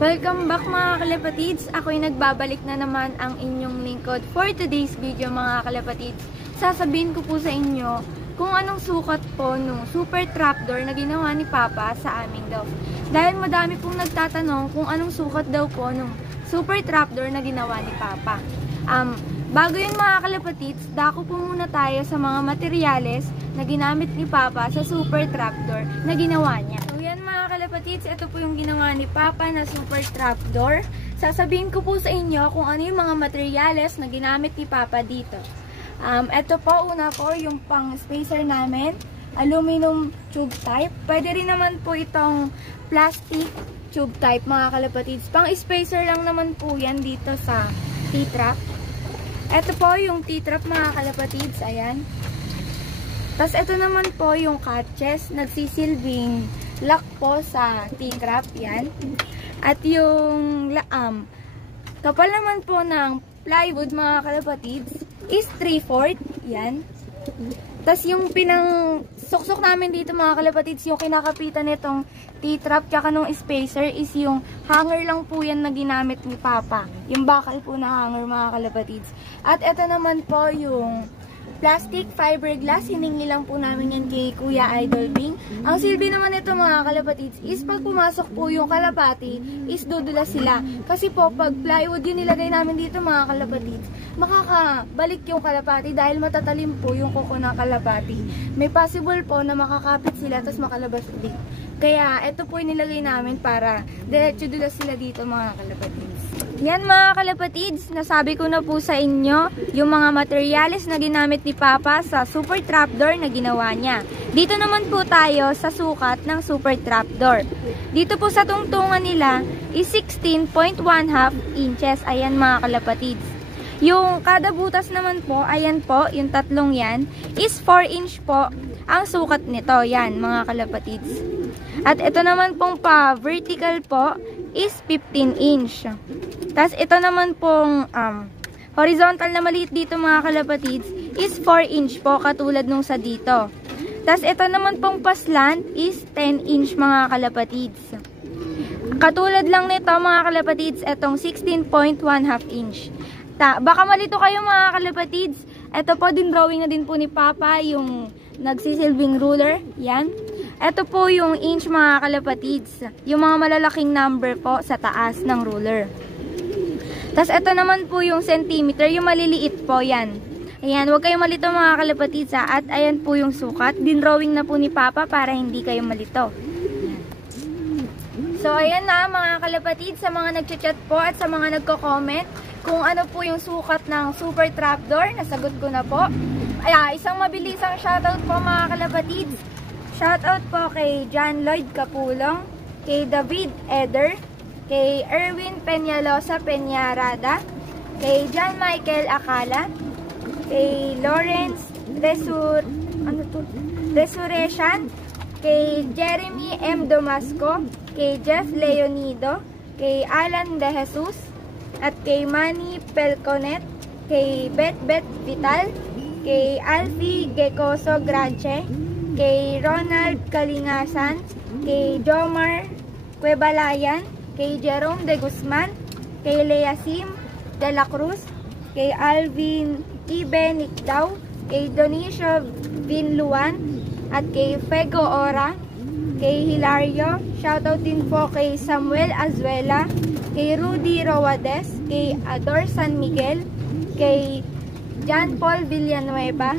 Welcome back mga kalapatids! Ako'y nagbabalik na naman ang inyong lingkod for today's video mga kalapatids. Sasabihin ko po sa inyo kung anong sukat po nung super trapdoor na ginawa ni Papa sa aming dog. Dahil madami pong nagtatanong kung anong sukat daw po nung super trapdoor na ginawa ni Papa. Bago yun mga kalapatids, dako po muna tayo sa mga materyales na ginamit ni Papa sa super trapdoor na ginawa niya. So yan mga kalapatids, ito po yung ginawa ni Papa na super trapdoor. Sasabihin ko po sa inyo kung ano yung mga materyales na ginamit ni Papa dito. Ito po, una po yung pang spacer namin, aluminum tube type. Pwede rin naman po itong plastic tube type mga kalapatids. Pang spacer lang naman po yan dito sa T-trap. Ito po yung T-trap mga kalapatids, ayan. Tapos ito naman po yung catches, nagsisilbing lock po sa T-trap, yan. At yung kapal naman po ng plywood mga kalapatids is 3/4, yan. Tapos yung pinang-suksok namin dito mga kalapatids, yung kinakapitan nitong T-trap tsaka nung spacer is yung hanger lang po yan na ginamit ni Papa. Yung bakal po na hanger mga kalapatids. At ito naman po yung plastic fiberglass, hiningi lang po namin yan kay Kuya Idol Bing. Ang silbi naman ito mga kalapatids is pag pumasok po yung kalapati is dudula sila. Kasi po pag plywood yung nilagay namin dito mga kalapatids, makakabalik yung kalapati dahil matatalim po yung kuko ng kalapati. May possible po na makakapit sila tapos makalabas ulit. Kaya ito po yung nilagay namin para diretso dula sila dito mga kalapatids. Yan mga kalapatids, nasabi ko na po sa inyo yung mga materyales na ginamit ni Papa sa super trapdoor na ginawa niya. Dito naman po tayo sa sukat ng super trapdoor. Dito po sa tungtungan nila is 16.1/2 inches. Ayan mga kalapatids. Yung kada butas naman po, ayan po, yung tatlong yan, is 4 inch po ang sukat nito. Yan mga kalapatids. At ito naman pong pa-vertical po is 15 inch. Tapos ito naman pong horizontal na maliit dito mga kalapatids is 4 inch po katulad nung sa dito. Tapos ito naman pong paslant is 10 inch mga kalapatids. Katulad lang nito mga kalapatids, itong 16.1/2 inch. Baka malito kayo mga kalapatids. Ito po din drawing na din po ni Papa yung nagsisilbing ruler. Yan. Ito po yung inch mga kalapatids. Yung mga malalaking number po sa taas ng ruler. Tapos ito naman po yung centimeter, yung maliliit po yan. Ayan, huwag kayong malito mga kalapatids ha. At ayan po yung sukat. Din-drawing na po ni Papa para hindi kayo malito. So ayan na mga kalapatids, sa mga nagchat-chat po at sa mga nagko-comment kung ano po yung sukat ng super trapdoor, nasagot ko na po. Isang mabilisang shoutout po mga kalapatids. Shoutout po kay John Lloyd Capulong, kay David Eder, kay Erwin Peñalosa Peñarada, kay John Michael Acala, kay Lawrence Resurrection, kay Jeremy M. Domasco, kay Jeff Leonido, kay Alan De Jesus, at kay Manny Pelconet, kay Bet Vital, kay Alfie Gecoso Grache, kay Ronald Kalingasan, kay Jomar Cuebalayan, kay Jerome De Guzman, kay Leasim De La Cruz, kay Alvin Ibe Nicdaw, kay Donicio Vinluan, at kay Fego Ora, kay Hilario. Shoutout din po kay Samuel Azuela, kay Rudy Roades, kay Ador San Miguel, kay John Paul Villanueva,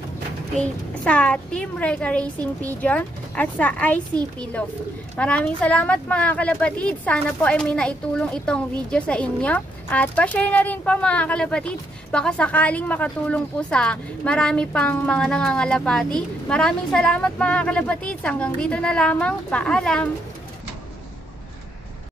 sa Team Reka Racing Pigeon, at sa ICP Love. Maraming salamat mga kalapatids. Sana po ay may naitulong itong video sa inyo. At pa-share na rin po mga kalapatids. Baka sakaling makatulong po sa marami pang mga nangangalapati. Maraming salamat mga kalapatids. Hanggang dito na lamang. Paalam!